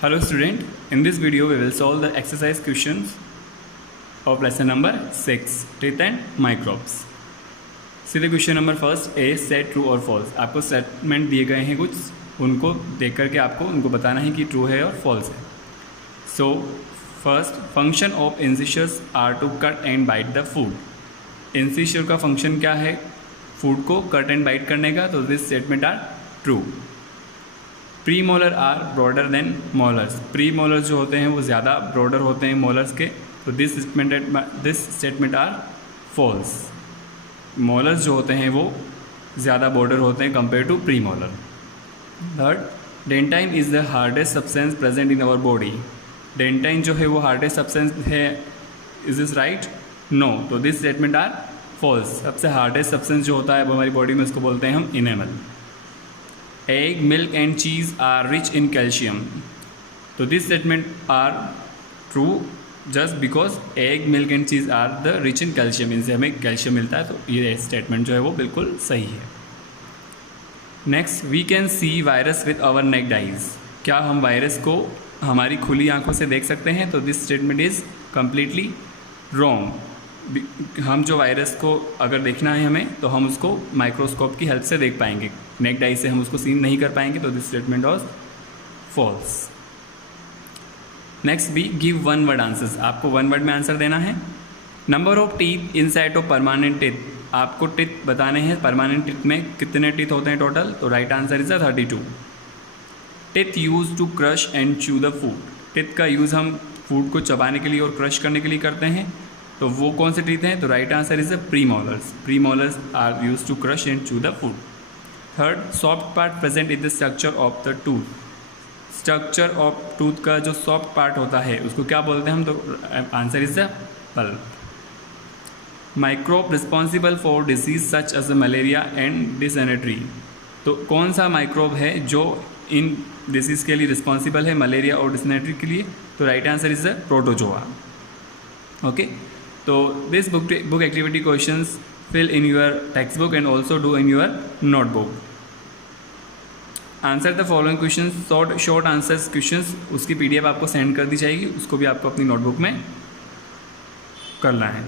Hello student, in this video we will solve the exercise questions of lesson number 6 teeth and microbes. सीधे question number first A set true और false. आपको statement दिए गए हैं कुछ, उनको देख करके आपको उनको बताना है कि ट्रू है और फॉल्स है. So first, function of incisors are to cut and bite the food. Incisor का फंक्शन क्या है? फूड को कट एंड बाइट करने का. तो this statement are true. Premolar are broader than molars. Premolars जो होते हैं वो ज़्यादा ब्रॉडर होते हैं मोलर्स के. तो this statement are false. Molars जो होते हैं वो ज़्यादा बॉर्डर होते हैं compare to premolar. Third, dentine is the hardest substance present in our body. Dentine जो है वो हार्डेस्ट सब्सटेंस है. Is this right? नो. तो दिस स्टेटमेंट आर फॉल्स. सबसे हार्डेस्ट सब्सटेंस जो होता है वो हमारी बॉडी में उसको बोलते हैं हम enamel. Egg, milk and cheese are rich in calcium. तो this statement are true just because egg, milk and cheese are the rich in calcium. इनसे हमें कैल्शियम मिलता है. तो ये स्टेटमेंट जो है वो बिल्कुल सही है. Next, we can see virus with our naked eyes. क्या हम वायरस को हमारी खुली आंखों से देख सकते हैं? तो this statement is completely wrong. हम जो वायरस को अगर देखना है हमें तो हम उसको माइक्रोस्कोप की हेल्प से देख पाएंगे. नेक्ड आई से हम उसको सीन नहीं कर पाएंगे. तो this statement was false. Next B, give one word answers. आपको वन वर्ड में आंसर देना है. Number of teeth inside of permanent teeth. आपको टीथ बताने हैं. परमानेंट टीथ में कितने टीथ होते हैं टोटल? तो right answer is 32. Teeth use to crush and chew the food. Teeth का यूज़ हम फूड को चबाने के लिए और क्रश करने के लिए करते हैं. तो वो कौन से टीथ हैं? तो right answer is the premolars. Premolars are use to crush and chew the food. Third, soft part present in the structure of the tooth. Structure of tooth का जो सॉफ्ट पार्ट होता है उसको क्या बोलते हैं हम? तो answer is the pulp. Microbe responsible for disease such as malaria and dysentery. तो कौन सा माइक्रोब है जो इन डिसीज़ के लिए रिस्पॉन्सिबल है, मलेरिया और डिसेंट्री के लिए? तो right answer is the protozoa. Okay. तो this book activity questions fill in your textbook and also do in your notebook. Answer the following questions. short answers questions उसकी PDF आपको send कर दी जाएगी. उसको भी आपको अपनी नोटबुक में करना है.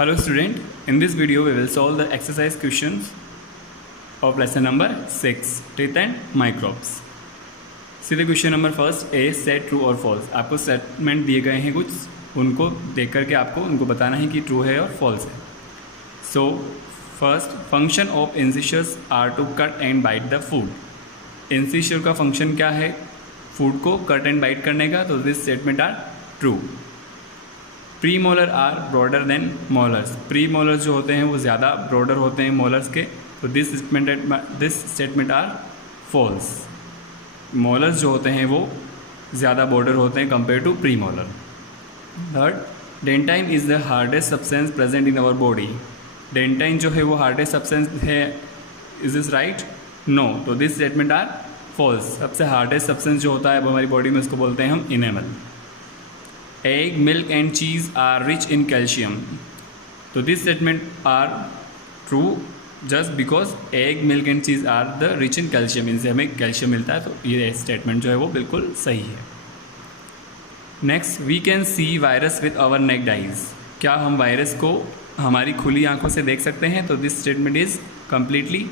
Hello student, in this video we will solve the exercise questions of lesson number 6 teeth and microbes. सीधे question number first A set true और फॉल्स. आपको स्टेटमेंट दिए गए हैं कुछ, उनको देख करके आपको उनको बताना है कि ट्रू है और फॉल्स है. So first, function of incisors are to cut and bite the food. Incisor का फंक्शन क्या है? फूड को कट एंड बाइट करने का. तो this statement are true. Premolar are broader than molars. Premolars जो होते हैं वो ज़्यादा ब्रॉडर होते हैं मोलर्स के. तो this statement are false. Molars जो होते हैं वो ज़्यादा बॉर्डर होते हैं compare to premolar. Third, dentine is the hardest substance present in our body. Dentine जो है वो हार्डेस्ट सब्सटेंस है. Is this right? नो. तो दिस स्टेटमेंट आर फॉल्स. सबसे हार्डेस्ट सब्सटेंस जो होता है वो हमारी बॉडी में उसको बोलते हैं हम enamel. Egg, milk and cheese are rich in calcium. तो this statement are true just because egg, milk and cheese are the rich in calcium. इनसे हमें कैल्शियम मिलता है. तो ये स्टेटमेंट जो है वो बिल्कुल सही है. Next, we can see virus with our naked eyes. क्या हम वायरस को हमारी खुली आंखों से देख सकते हैं? तो this statement is completely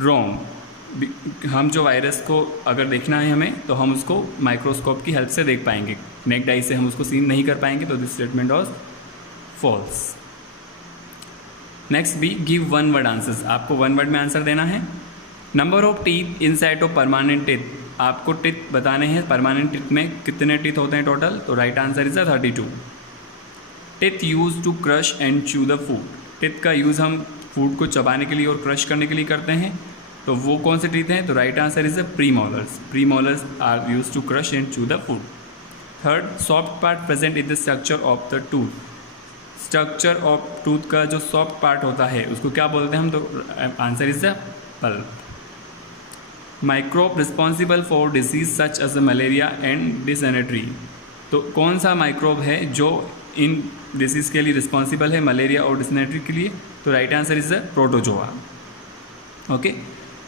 wrong. हम जो वायरस को अगर देखना है हमें तो हम उसको माइक्रोस्कोप की हेल्प से देख पाएंगे. नेक्ड आई से हम उसको सीन नहीं कर पाएंगे. तो this statement was false. Next B, give one word answers. आपको वन वर्ड में आंसर देना है. Number of teeth inside of permanent teeth. आपको टीथ बताने हैं. परमानेंट टीथ में कितने टीथ होते हैं टोटल? तो right answer is 32. Teeth use to crush and chew the food. Teeth का यूज़ हम फूड को चबाने के लिए और क्रश करने के लिए करते हैं. तो वो कौन से टीथ हैं? तो right answer is the premolars. Premolars are use to crush and chew the food. Third, soft part present in the structure of the tooth. Structure of tooth का जो सॉफ्ट पार्ट होता है उसको क्या बोलते हैं हम? तो answer is the pulp. Microbe responsible for disease such as malaria and dysentery. तो कौन सा माइक्रोब है जो इन डिसीज़ के लिए रिस्पॉन्सिबल है, मलेरिया और डिसेंट्री के लिए? तो right answer is the protozoa. Okay,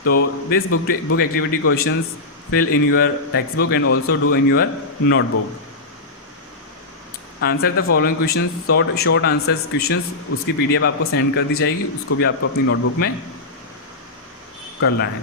so this book activity questions fill in your textbook and also do in your notebook. Answer the following question, short answers questions, उसकी PDF आपको send कर दी जाएगी, उसको भी आपको अपनी नोटबुक में करना है.